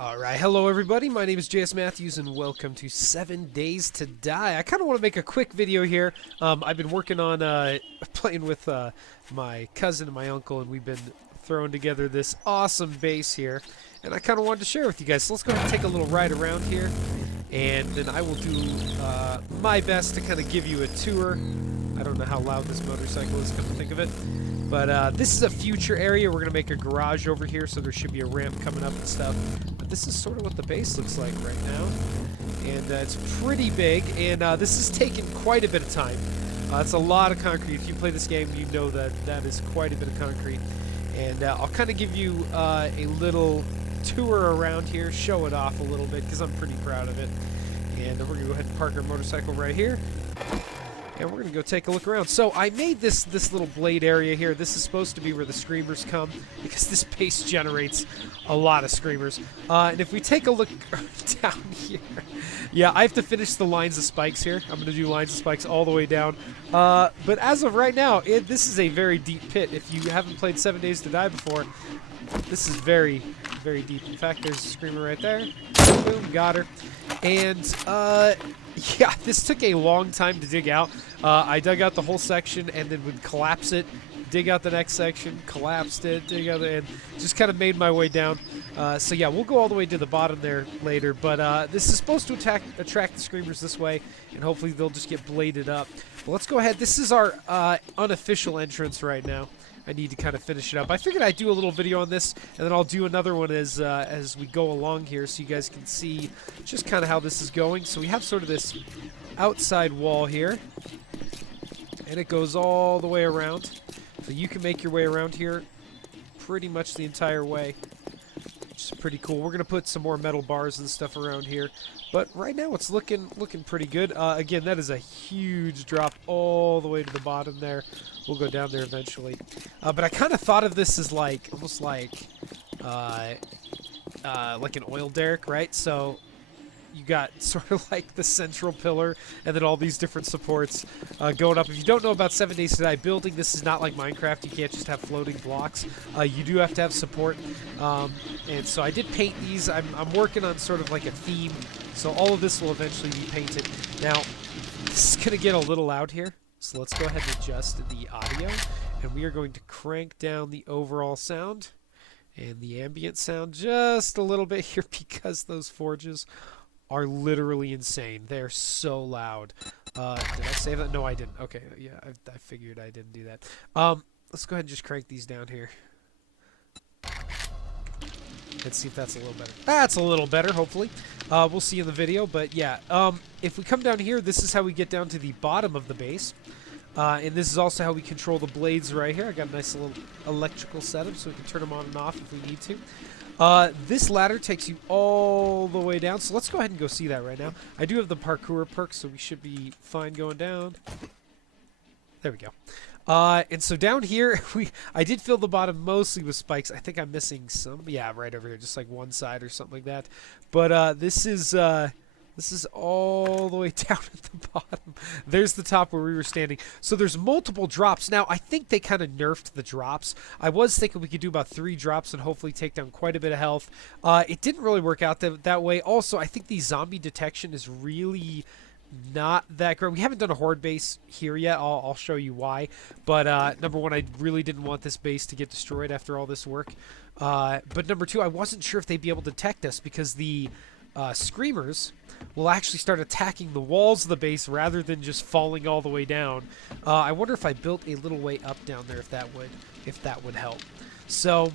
Alright, hello everybody, my name is JS Matthews and welcome to 7 Days to Die. I kind of want to make a quick video here. I've been working on playing with my cousin and my uncle, and we've been throwing together this awesome base here. And I kind of wanted to share with you guys, so let's go ahead and take a little ride around here. And then I will do my best to kind of give you a tour. I don't know how loud this motorcycle is, come to think of it. But this is a future area. We're going to make a garage over here, so there should be a ramp coming up and stuff. But this is sort of what the base looks like right now. And it's pretty big, and this has taken quite a bit of time. It's a lot of concrete. If you play this game, you know that that is quite a bit of concrete. And I'll kind of give you a little tour around here, show it off a little bit, because I'm pretty proud of it. And we're going to go ahead and park our motorcycle right here. And we're going to go take a look around. So I made this little blade area here. This is supposed to be where the screamers come, because this base generates a lot of screamers. And if we take a look down here, yeah, I have to finish the lines of spikes here. I'm going to do lines of spikes all the way down. But as of right now, this is a very deep pit. If you haven't played 7 Days to Die before, this is very, very deep. In fact, there's a screamer right there. Boom, got her. And, yeah, this took a long time to dig out. I dug out the whole section and then would collapse it, dig out the next section, collapsed it, dig out and just kind of made my way down. So yeah, we'll go all the way to the bottom there later, but this is supposed to attract the screamers this way, and hopefully they'll just get bladed up. But let's go ahead. This is our unofficial entrance right now. I need to kind of finish it up. I figured I'd do a little video on this, and then I'll do another one as we go along here, so you guys can see just kind of how this is going. So we have sort of this outside wall here, and it goes all the way around. So you can make your way around here pretty much the entire way, which is pretty cool. We're gonna put some more metal bars and stuff around here, but right now it's looking pretty good. Again, that is a huge drop all the way to the bottom there. We'll go down there eventually. But I kind of thought of this as like almost like an oil derrick, right? So you got sort of like the central pillar and then all these different supports going up. If you don't know about 7 Days to Die building, this is not like Minecraft. You can't just have floating blocks. You do have to have support. And so I did paint these. I'm working on sort of like a theme. So all of this will eventually be painted. Now, this is going to get a little loud here. So let's go ahead and adjust the audio. And we are going to crank down the overall sound and the ambient sound just a little bit here, because those forges are literally insane. They're so loud. Did I save that? No, I didn't. Okay, yeah, I figured I didn't do that. Let's go ahead and just crank these down here. Let's see if that's a little better. That's a little better, hopefully. We'll see in the video, but yeah. If we come down here, this is how we get down to the bottom of the base. And this is also how we control the blades right here. I got a nice little electrical setup, so we can turn them on and off if we need to. This ladder takes you all the way down, so let's go ahead and go see that right now. I do have the parkour perk, so we should be fine going down. There we go. And so down here, I did fill the bottom mostly with spikes. I think I'm missing some. Yeah, right over here, just like one side or something like that. But this is all the way down at the bottom. There's the top where we were standing. So there's multiple drops. Now, I think they kind of nerfed the drops. I was thinking we could do about 3 drops and hopefully take down quite a bit of health. It didn't really work out that way. Also, I think the zombie detection is really not that great. We haven't done a horde base here yet. I'll show you why. But number one, I really didn't want this base to get destroyed after all this work. But number two, I wasn't sure if they'd be able to detect us, because the screamers will actually start attacking the walls of the base rather than just falling all the way down. I wonder if I built a little way up down there, if that would help. So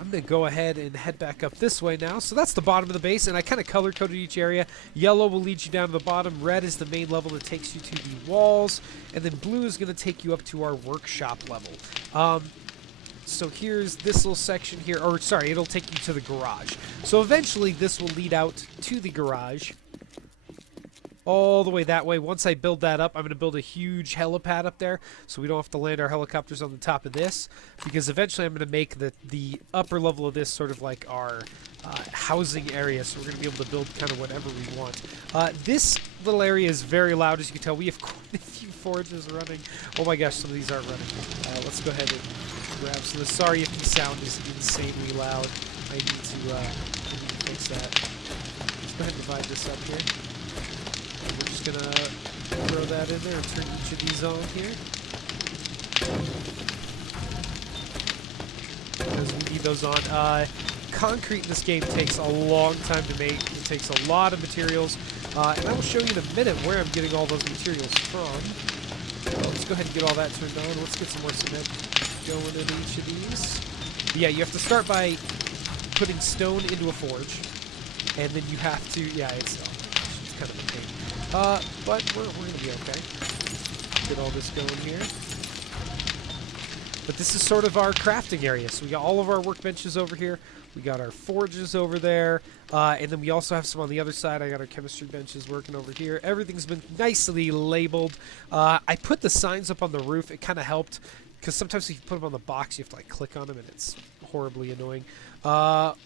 I'm going to go ahead and head back up this way now. So that's the bottom of the base, and I kind of color-coded each area. Yellow will lead you down to the bottom. Red is the main level that takes you to the walls, and then blue is going to take you up to our workshop level. So here's this little section here, or sorry, it'll take you to the garage. So eventually this will lead out to the garage all the way that way. Once I build that up, I'm going to build a huge helipad up there, so we don't have to land our helicopters on the top of this, because eventually I'm going to make the upper level of this sort of like our housing area, so we're going to be able to build kind of whatever we want. This little area is very loud, as you can tell. We have quite a few forges running. Oh my gosh, some of these aren't running. Let's go ahead and grab some of this. Sorry if the sound is insanely loud. I need to fix that. Let's go ahead and divide this up here. And we're just gonna throw that in there and turn each of these on here. Because we need those on. Concrete in this game takes a long time to make. It takes a lot of materials. And I will show you in a minute where I'm getting all those materials from. So let's go ahead and get all that turned on. Let's get some more cement going in each of these. Yeah, you have to start by putting stone into a forge. And then you have to, yeah, it's kind of a pain. But we're going to be okay. Get all this going here. But this is sort of our crafting area. So we got all of our workbenches over here. We got our forges over there. And then we also have some on the other side. I got our chemistry benches working over here. Everything's been nicely labeled. I put the signs up on the roof. It kind of helped. Because sometimes if you put them on the box, you have to like click on them. And it's horribly annoying. But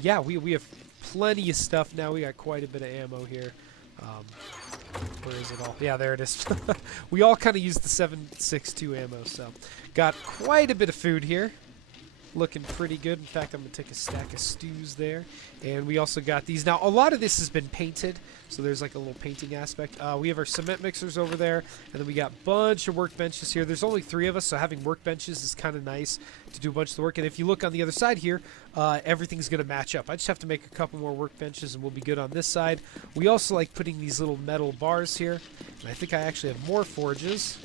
yeah, we have plenty of stuff now. We got quite a bit of ammo here. Where is it all? Yeah, there it is. We all kind of use the 7.62 ammo, so got quite a bit of food here. Looking pretty good. In fact, I'm going to take a stack of stews there. And we also got these. Now, a lot of this has been painted, so there's like a little painting aspect. We have our cement mixers over there, and then we got a bunch of workbenches here. There's only 3 of us, so having workbenches is kind of nice to do a bunch of the work. And if you look on the other side here, everything's going to match up. I just have to make a couple more workbenches, and we'll be good on this side. We also like putting these little metal bars here, and I think I actually have more forges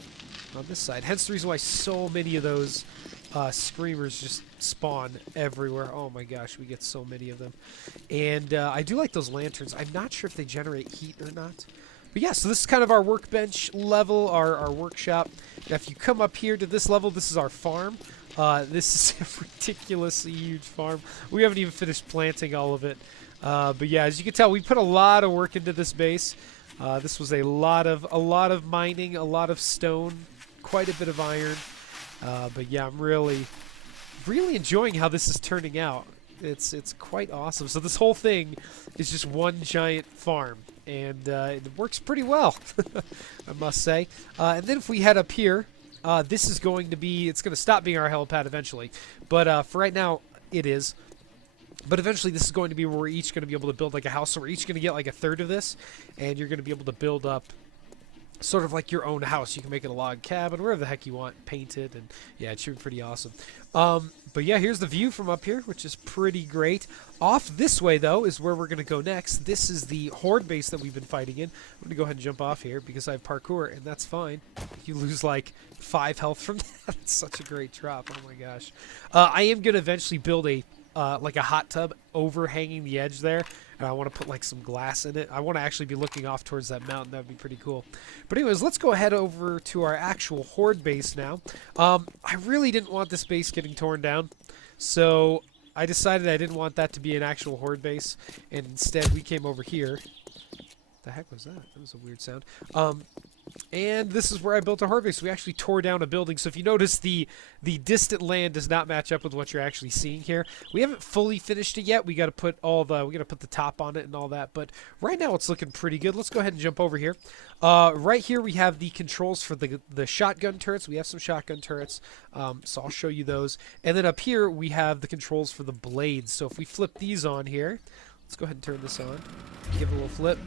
on this side. Hence the reason why so many of those screamers just spawn everywhere. Oh my gosh, we get so many of them. And I do like those lanterns. I'm not sure if they generate heat or not. But yeah, so this is kind of our workbench level, our workshop. Now if you come up here to this level, this is our farm. This is a ridiculously huge farm. We haven't even finished planting all of it. But yeah, as you can tell, we put a lot of work into this base. This was a lot of mining, a lot of stone, quite a bit of iron. But yeah, I'm really enjoying how this is turning out. It's quite awesome. So this whole thing is just one giant farm, and it works pretty well, I must say. And then if we head up here, this is going to be, it's going to stop being our helipad eventually. But for right now, it is. But eventually this is going to be where we're each going to be able to build like a house. So we're each going to get like a third of this, and you're going to be able to build up sort of like your own house. You can make it a log cabin, wherever the heck you want, paint it, and yeah, it should be pretty awesome. But yeah, here's the view from up here, which is pretty great. Off this way, though, is where we're going to go next. This is the Horde base that we've been fighting in. I'm going to go ahead and jump off here because I have parkour, and that's fine. You lose like 5 health from that. It's such a great drop. Oh my gosh. I am going to eventually build a like a hot tub overhanging the edge there, and I want to put like some glass in it. I want to actually be looking off towards that mountain. That would be pretty cool. But anyways, let's go ahead over to our actual Horde base now. I really didn't want this base getting torn down, so I decided I didn't want that to be an actual Horde base, and instead we came over here. The heck was that? That was a weird sound. And this is where I built a Horde base. We actually tore down a building. So if you notice, the distant land does not match up with what you're actually seeing here. We haven't fully finished it yet. We got to put the top on it and all that. But right now it's looking pretty good. Let's go ahead and jump over here. Right here we have the controls for the shotgun turrets. We have some shotgun turrets, so I'll show you those. And then up here we have the controls for the blades. So if we flip these on here, let's go ahead and turn this on. Give it a little flip.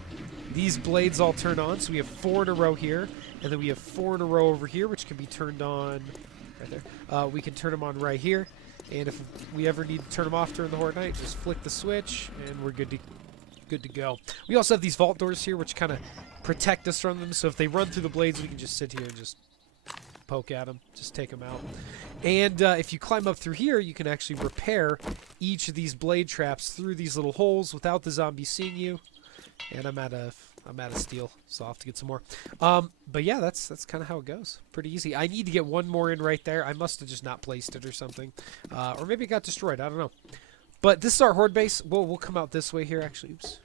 These blades all turn on, so we have 4 in a row here, and then we have 4 in a row over here, which can be turned on right there. We can turn them on right here, and if we ever need to turn them off during the Horde night, just flick the switch, and we're good to go. We also have these vault doors here, which kind of protect us from them, so if they run through the blades, we can just sit here and just poke at them, just take them out. And if you climb up through here, you can actually repair each of these blade traps through these little holes without the zombies seeing you. And I'm out of steel, so I'll have to get some more. But yeah, that's kind of how it goes. Pretty easy. I need to get one more in right there. I must have just not placed it or something, or maybe it got destroyed. I don't know. But this is our Horde base. We'll come out this way here. Actually, oops.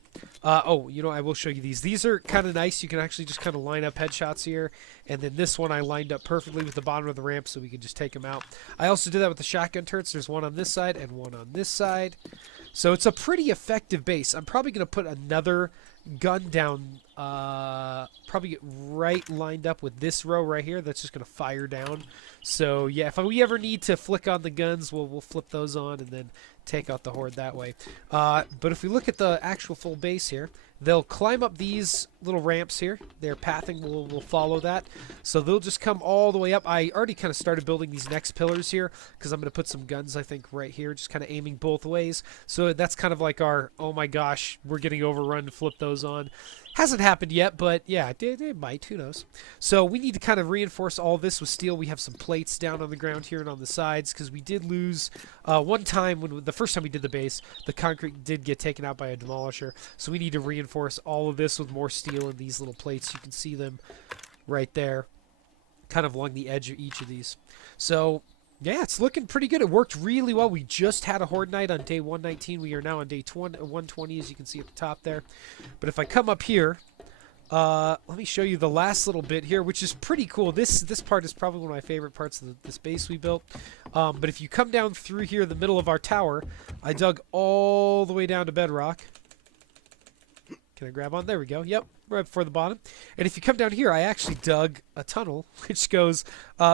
Oh, you know, I will show you these. These are kind of nice. You can actually just kind of line up headshots here, And then this one I lined up perfectly with the bottom of the ramp so we could just take them out. I also did that with the shotgun turrets. There's one on this side and one on this side. So it's a pretty effective base. I'm probably going to put another gun down, probably right lined up with this row right here. That's just going to fire down. So yeah, if we ever need to flick on the guns, we'll flip those on and then take out the Horde that way. But if we look at the actual full base here, they'll climb up these little ramps here. Their pathing will follow that. So they'll just come all the way up. I already kind of started building these next pillars here because I'm going to put some guns, I think, right here, just kind of aiming both ways. So that's kind of like our, oh my gosh, we're getting overrun to flip those on. Hasn't happened yet, but yeah, it might. Who knows? So we need to kind of reinforce all this with steel. We have some plates down on the ground here and on the sides because we did lose one time when the first time we did the base, the concrete did get taken out by a demolisher. So we need to reinforce all of this with more steel and these little plates. You can see them right there, kind of along the edge of each of these. So yeah, it's looking pretty good. It worked really well. We just had a Horde night on day 119. We are now on day 120, as you can see at the top there. But if I come up here, let me show you the last little bit here, which is pretty cool. This part is probably one of my favorite parts of this base we built. But if you come down through here, the middle of our tower, I dug all the way down to bedrock. Can I grab on? There we go. Yep, right before the bottom. And if you come down here, I actually dug a tunnel, which goes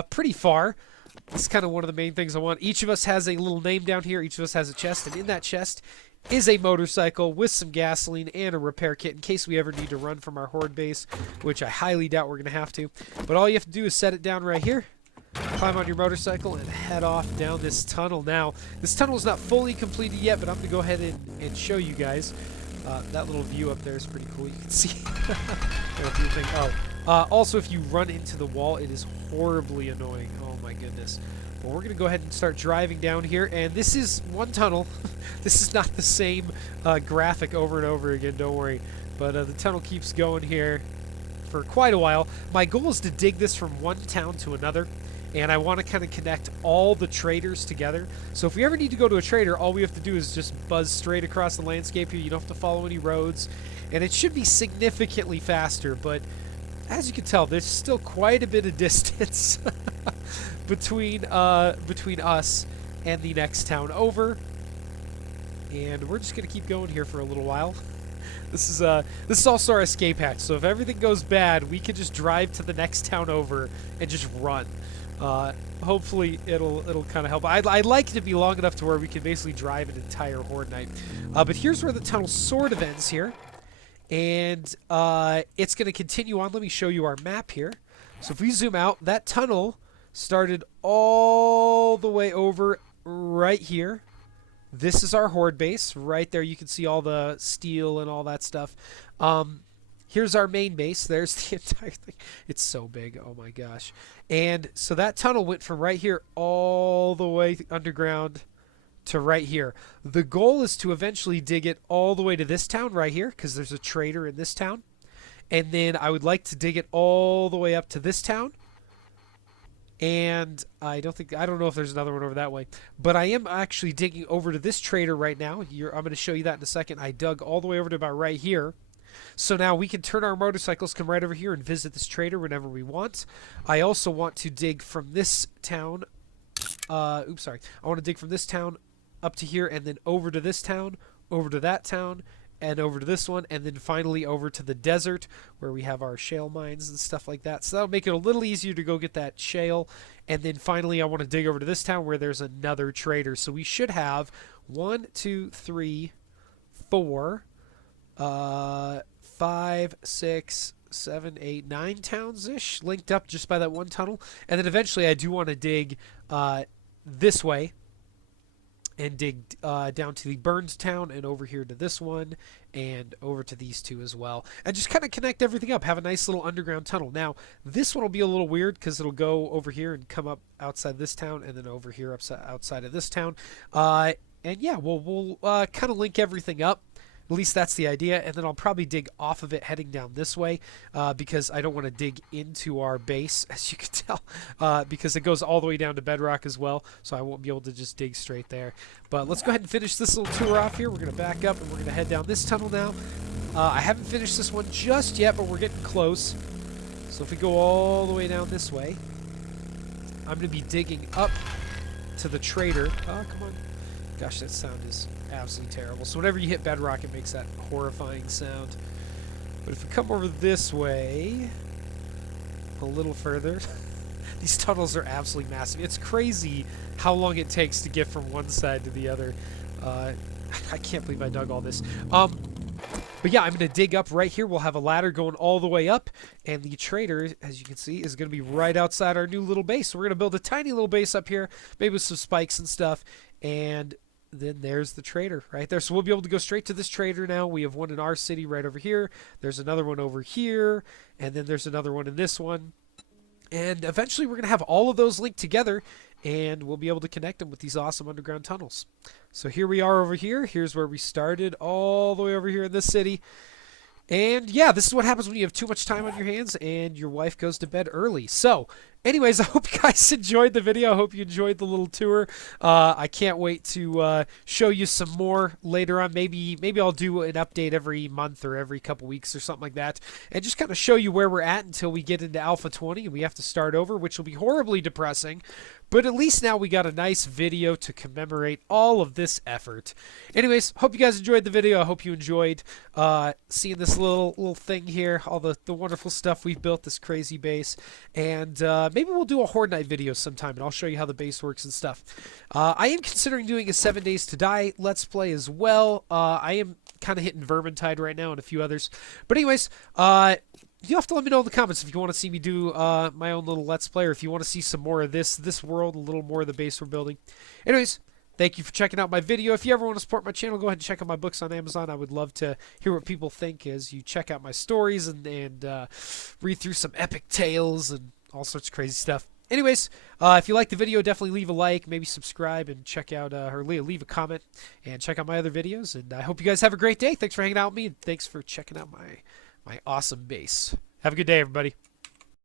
pretty far. This is kind of one of the main things I want. Each of us has a little name down here. Each of us has a chest, and in that chest is a motorcycle with some gasoline and a repair kit in case we ever need to run from our Horde base, which I highly doubt we're going to have to. But all you have to do is set it down right here, climb on your motorcycle, and head off down this tunnel. Now, this tunnel is not fully completed yet, but I'm going to go ahead and show you guys. That little view up there is pretty cool. You can see. Also, if you run into the wall, it is horribly annoying. Oh my goodness. But we're going to go ahead and start driving down here. And this is one tunnel. This is not the same graphic over and over again, don't worry. But the tunnel keeps going here for quite a while. My goal is to dig this from one town to another. And I want to kind of connect all the traders together. So if we ever need to go to a trader, all we have to do is just buzz straight across the landscape here. You don't have to follow any roads. And it should be significantly faster. But as you can tell, there's still quite a bit of distance between us and the next town over. And we're just going to keep going here for a little while. This is also our escape hatch. So if everything goes bad, we can just drive to the next town over and just run. Hopefully it'll kind of help. I'd like it to be long enough to where we can basically drive an entire Horde night. But here's where the tunnel sort of ends here. And it's going to continue on. Let me show you our map here. So if we zoom out, that tunnel started all the way over right here. This is our Horde base. Right there you can see all the steel and all that stuff. Here's our main base. There's the entire thing. It's so big. Oh my gosh. And so that tunnel went from right here all the way underground to right here. The goal is to eventually dig it all the way to this town right here because there's a trader in this town. And then I would like to dig it all the way up to this town. And I don't know if there's another one over that way. But I am actually digging over to this trader right now. I'm going to show you that in a second. I dug all the way over to about right here. So now we can turn our motorcycles, come right over here and visit this trader whenever we want. I also want to dig from this town. I want to dig from this town up to here and then over to this town, over to that town, and over to this one, and then finally over to the desert where we have our shale mines and stuff like that. So that'll make it a little easier to go get that shale. And then finally I want to dig over to this town where there's another trader. So we should have 1, 2, 3, 4, 5, 6, 7, 8, 9 towns-ish linked up just by that one tunnel. And then eventually I do want to dig this way and dig down to the Burns town and over here to this one and over to these two as well. And just kind of connect everything up. Have a nice little underground tunnel. Now, this one will be a little weird because it'll go over here and come up outside this town and then over here outside of this town. And yeah, we'll kind of link everything up. At least that's the idea, and then I'll probably dig off of it heading down this way because I don't want to dig into our base, as you can tell, because it goes all the way down to bedrock as well, so I won't be able to just dig straight there. But let's go ahead and finish this little tour off here. We're going to back up, and we're going to head down this tunnel now. I haven't finished this one just yet, but we're getting close. So if we go all the way down this way, I'm going to be digging up to the trader. Oh, come on. Gosh, that sound is absolutely terrible. So whenever you hit bedrock, it makes that horrifying sound. But if we come over this way, a little further, these tunnels are absolutely massive. It's crazy how long it takes to get from one side to the other. I can't believe I dug all this. But yeah, I'm going to dig up right here. We'll have a ladder going all the way up. And the trader, as you can see, is going to be right outside our new little base. So we're going to build a tiny little base up here, maybe with some spikes and stuff. And then there's the trader right there. So we'll be able to go straight to this trader now. We have one in our city right over here. There's another one over here. And then there's another one in this one. And eventually we're going to have all of those linked together. And we'll be able to connect them with these awesome underground tunnels. So here we are over here. Here's where we started, all the way over here in this city. And yeah, this is what happens when you have too much time on your hands and your wife goes to bed early. So anyways, I hope you guys enjoyed the video. I hope you enjoyed the little tour. I can't wait to show you some more later on. Maybe I'll do an update every month or every couple weeks or something like that. And just kind of show you where we're at until we get into Alpha 20 and we have to start over, which will be horribly depressing. But at least now we got a nice video to commemorate all of this effort. Anyways, hope you guys enjoyed the video. I hope you enjoyed seeing this little thing here, all the wonderful stuff we've built, this crazy base. And maybe we'll do a Horde Night video sometime, and I'll show you how the base works and stuff. I am considering doing a 7 Days to Die Let's Play as well. I am kind of hitting Vermintide right now and a few others. But anyways, you have to let me know in the comments if you want to see me do my own little Let's Play, or if you want to see some more of this world, a little more of the base we're building. Anyways, thank you for checking out my video. If you ever want to support my channel, go ahead and check out my books on Amazon. I would love to hear what people think as you check out my stories and read through some epic tales and all sorts of crazy stuff. Anyways, if you like the video, definitely leave a like, maybe subscribe, and check out, or leave a comment, and check out my other videos. And I hope you guys have a great day. Thanks for hanging out with me, and thanks for checking out my awesome base. Have a good day, everybody.